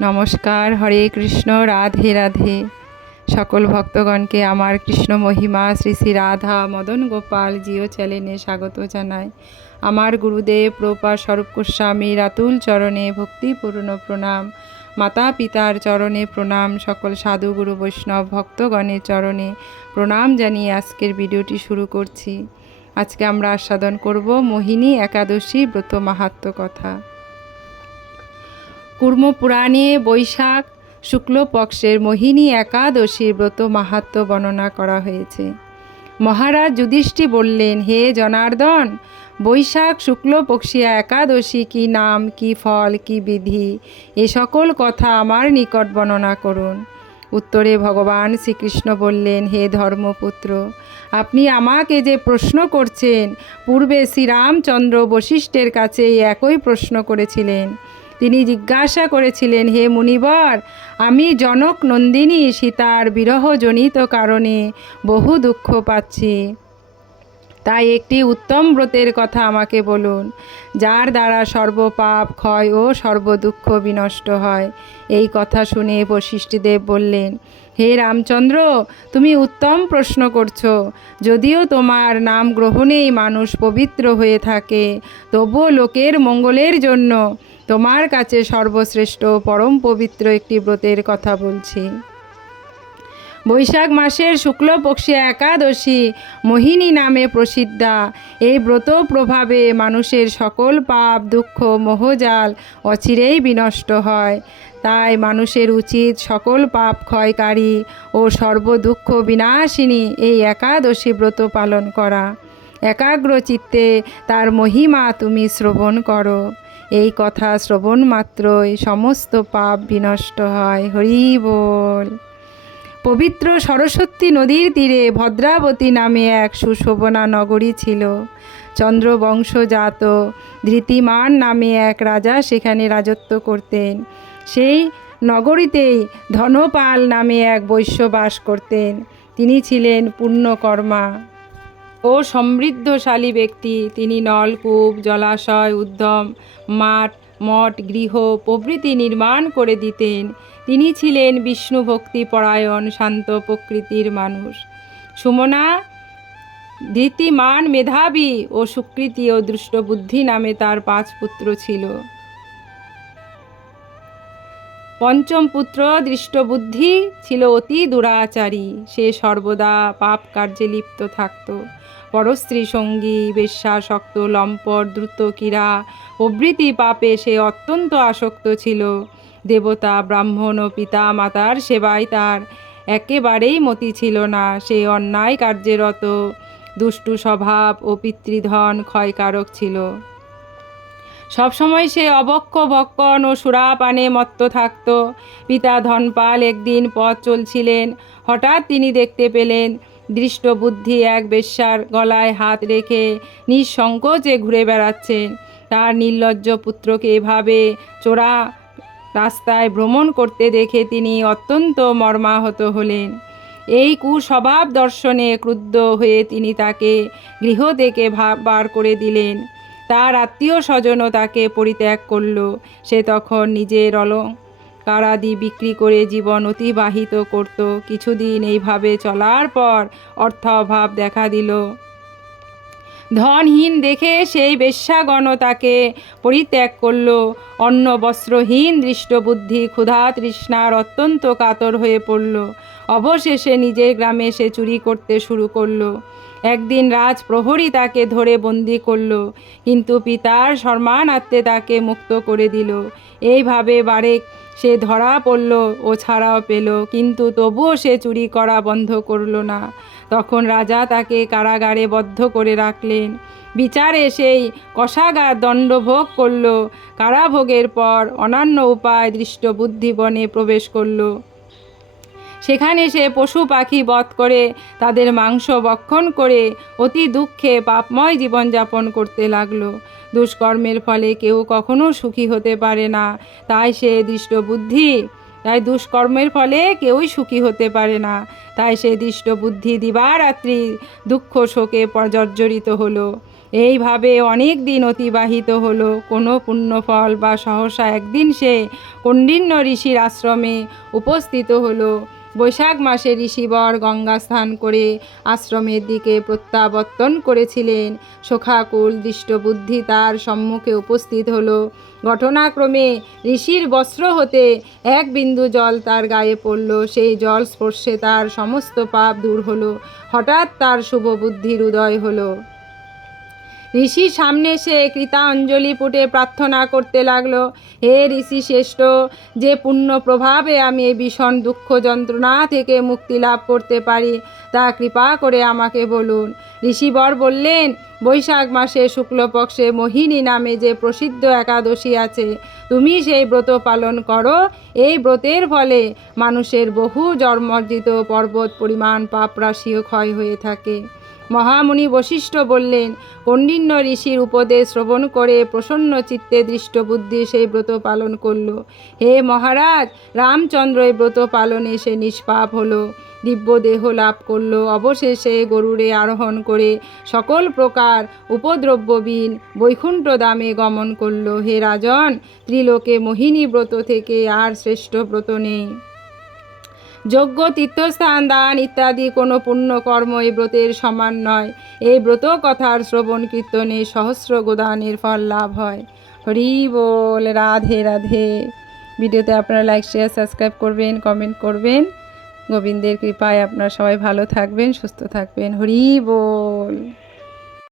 নমস্কার। হরে কৃষ্ণ। রাধে রাধে। সকল ভক্তগণকে আমার কৃষ্ণ মহিমা শ্রী শ্রী রাধা মদন গোপাল জিও চ্যানেলে স্বাগত জানাই। আমার গুরুদেব প্রভুপাদ স্বরূপ গোস্বামীর আতুল চরণে ভক্তিপূর্ণ প্রণাম, মাতা পিতার চরণে প্রণাম, সকল সাধু গুরু বৈষ্ণব ভক্তগণের চরণে প্রণাম জানিয়ে আজকের ভিডিওটি শুরু করছি। আজকে আমরা আস্বাদন করব মোহিনী একাদশী ব্রত মাহাত্ম্য কথা। কুর্ম পুরাণে বৈশাখ শুক্লপক্ষের মোহিনী একাদশীর ব্রত মাহাত্ম্য বর্ণনা করা হয়েছে। মহারাজ যুধিষ্ঠির বললেন, হে জনার্দন, বৈশাখ শুক্লপক্ষিয়া একাদশী কি নাম, কি ফল, কি বিধি, এ সকল কথা আমার নিকট বর্ণনা করুন। উত্তরে ভগবান শ্রীকৃষ্ণ বললেন, হে ধর্মপুত্র, আপনি আমাকে যে প্রশ্ন করছেন, পূর্বে শ্রীরামচন্দ্র বশিষ্ঠের কাছে একই প্রশ্ন করেছিলেন। তিনি জিজ্ঞাসা করেছিলেন, হে মুনিবর, আমি জনক নন্দিনী সীতার বিরহজনিত কারণে বহু দুঃখ পাচ্ছি, তাই একটি উত্তম ব্রতের কথা আমাকে বলুন, যার দ্বারা সর্বপাপ ক্ষয় ও সর্বদুঃখ বিনষ্ট হয়। এই কথা শুনে বশিষ্ঠদেব বললেন, হে রামচন্দ্র, তুমি উত্তম প্রশ্ন করছো। যদিও তোমার নাম গ্রহণেই মানুষ পবিত্র হয়ে থাকে, তবুও লোকের মঙ্গলের জন্য তোমার কাছে সর্বশ্রেষ্ঠ পরম পবিত্র একটি ব্রতের কথা বলছি। বৈশাখ মাসের শুক্লপক্ষী একাদশী মোহিনী নামে প্রসিদ্ধা। এই ব্রত প্রভাবে মানুষের সকল পাপ দুঃখ মোহজাল অচিরেই বিনষ্ট হয়। তাই মানুষের উচিত সকল পাপ ক্ষয়কারী ও সর্বদুঃখ বিনাশিনী এই একাদশী ব্রত পালন করা। একাগ্র চিত্তে তার মহিমা তুমি শ্রবণ করো। এই কথা শ্রবণ মাত্রই সমস্ত পাপ বিনষ্ট হয়। হরি বল। পবিত্র সরস্বতী নদীর তীরে ভদ্রাবতী নামে এক সুশোভনা নগরী ছিল। চন্দ্রবংশজাত ধৃতিমান নামে এক রাজা সেখানে রাজত্ব করতেন। সেই নগরীতেই ধনপাল নামে এক বৈশ্য বাস করতেন। তিনি ছিলেন পুণ্যকর্মা ও সমৃদ্ধশালী ব্যক্তি। তিনি নলকূপ, জলাশয়, উদ্যম, মাঠ, মঠ, গৃহ প্রভৃতি নির্মাণ করে দিতেন। তিনি ছিলেন বিষ্ণু ভক্তি পরায়ণ শান্ত প্রকৃতির মানুষ। সুমনা, ধৃতিমান, মেধাবী ও সুকৃতি ও দৃষ্টবুদ্ধি নামে তার 5 পুত্র ছিল। পঞ্চম পুত্র দৃষ্টবুদ্ধি ছিল অতি দুরাচারী। সে সর্বদা পাপ কার্যে লিপ্ত থাকত। পরস্ত্রী সঙ্গী, বেশ্যাসক্ত, লম্পট, দ্রুত ক্রীড়া প্রভৃতি পাপে সে অত্যন্ত আসক্ত ছিল। দেবতা, ব্রাহ্মণ ও পিতা মাতার সেবায় তার একেবারেই মতি ছিল না। সে অন্যায় কার্যে রত, দুষ্টু স্বভাব ও পিতৃধন ক্ষয়কারক ছিল। সবসময় সে অবক্ষ ভক্ষণ ও সুরাপানে মত্ত থাকত। পিতা ধনপাল একদিন পথ চলছিলেন। হঠাৎ তিনি দেখতে পেলেন দৃষ্টবুদ্ধি এক বেশ্যার গলায় হাত রেখে নিঃসংকোচে ঘুরে বেড়াচ্ছেন। তার নির্লজ্জ পুত্রকে এভাবে চোরা রাস্তায় ভ্রমণ করতে দেখে তিনি অত্যন্ত মর্মাহত হলেন। এই কুস্বভাব দর্শনে ক্রুদ্ধ হয়ে তিনি তাকে গৃহ থেকে বার করে দিলেন। তার আত্মীয় স্বজনও তাকে পরিত্যাগ করল। সে তখন নিজের অলঙ্কারাদি বিক্রি করে জীবন অতিবাহিত করত। কিছুদিন এইভাবে চলার পর অর্থাভাব দেখা দিল। ধনহীন দেখে সেই বেশ্যাগণ তাকে পরিত্যাগ করল। অন্ন বস্ত্রহীন দৃষ্টবুদ্ধি ক্ষুধা তৃষ্ণার অত্যন্ত কাতর হয়ে পড়ল। অবশেষে নিজের গ্রামে সে চুরি করতে শুরু করল। একদিন রাজপ্রহরী তাকে ধরে বন্দি করল, কিন্তু পিতার সম্মানার্থে তাকে মুক্ত করে দিল। এইভাবে বারেক সে ধরা পড়ল ও ছাড়াও পেল, কিন্তু তবুও সে চুরি করা বন্ধ করল না। তখন রাজা তাকে কারাগারে বদ্ধ করে রাখলেন। বিচারে সেই কষাগার দণ্ডভোগ করল। কারাভোগের পর অনন্য উপায় দৃষ্টবুদ্ধি বনে প্রবেশ করল। সেখানে সে পশু পাখি বধ করে তাদের মাংস ভক্ষণ করে অতি দুঃখে পাপময় জীবনযাপন করতে লাগলো। দুষ্কর্মের ফলে কেউ কখনো সুখী হতে পারে না। তাই দুষ্কর্মের ফলে কেউই সুখী হতে পারে না। তাই সে দৃষ্টবুদ্ধি দিবারাত্রি দুঃখ শোকে জর্জরিত হলো। এইভাবে অনেক দিন অতিবাহিত হলো। কোনো পুণ্যফল বা সহসা একদিন সে কৌণ্ডিন্য ঋষির আশ্রমে উপস্থিত হলো। বৈশাখ মাসে ঋষিবর গঙ্গা স্নান করে আশ্রমের দিকে প্রত্যাবর্তন করেছিলেন। সখাকুল দৃষ্টবুদ্ধি তার সম্মুখে উপস্থিত হলো। ঘটনাক্রমে ঋষির বস্ত্র হতে এক বিন্দু জল তার গায়ে পড়ল। সেই জল স্পর্শে তার সমস্ত পাপ দূর হলো। হঠাৎ তার শুভ বুদ্ধির উদয় হলো। ঋষির সামনে সে কৃতাঞ্জলি পুটে প্রার্থনা করতে লাগলো, হে ঋষি শ্রেষ্ঠ, যে পুণ্য প্রভাবে আমি এই ভীষণ দুঃখ যন্ত্রণা থেকে মুক্তি লাভ করতে পারি তা কৃপা করে আমাকে বলুন। ঋষিবর বললেন, বৈশাখ মাসে শুক্লপক্ষে মোহিনী নামে যে প্রসিদ্ধ একাদশী আছে, তুমি সেই ব্রত পালন করো। এই ব্রতের ফলে মানুষের বহু জন্মার্জিত পর্বত পরিমাণ পাপরাশিও ক্ষয় হয়ে থাকে। মহামুনি বশিষ্ঠ বললেন, কৌণ্ডিন্য ঋষির উপদেশ শ্রবণ করে প্রসন্ন চিত্তে দৃষ্টবুদ্ধি সেই ব্রত পালন করল। হে মহারাজ, রামচন্দ্র এই ব্রত পালনে সে নিষ্পাপ হলো, দিব্য দেহ লাভ করল। অবশেষে গরুড়ে আরোহণ করে সকল প্রকার উপদ্রব্যবিহীন বৈকুণ্ঠ ধামে গমন করল। হে রাজন, ত্রিলোকে মোহিনী ব্রত থেকে আর শ্রেষ্ঠ ব্রত নেই। যজ্ঞ, তীর্থস্থান, দান ইত্যাদি কোনো পুণ্যকর্ম এই ব্রতের সমান নয়। এই ব্রত কথার শ্রবণ কীর্তনে সহস্র গোদানের ফল লাভ হয়। হরি বল। রাধে রাধে। ভিডিওতে আপনারা লাইক, শেয়ার, সাবস্ক্রাইব করবেন, কমেন্ট করবেন। গোবিন্দের কৃপায় আপনারা সবাই ভালো থাকবেন, সুস্থ থাকবেন। হরি বল।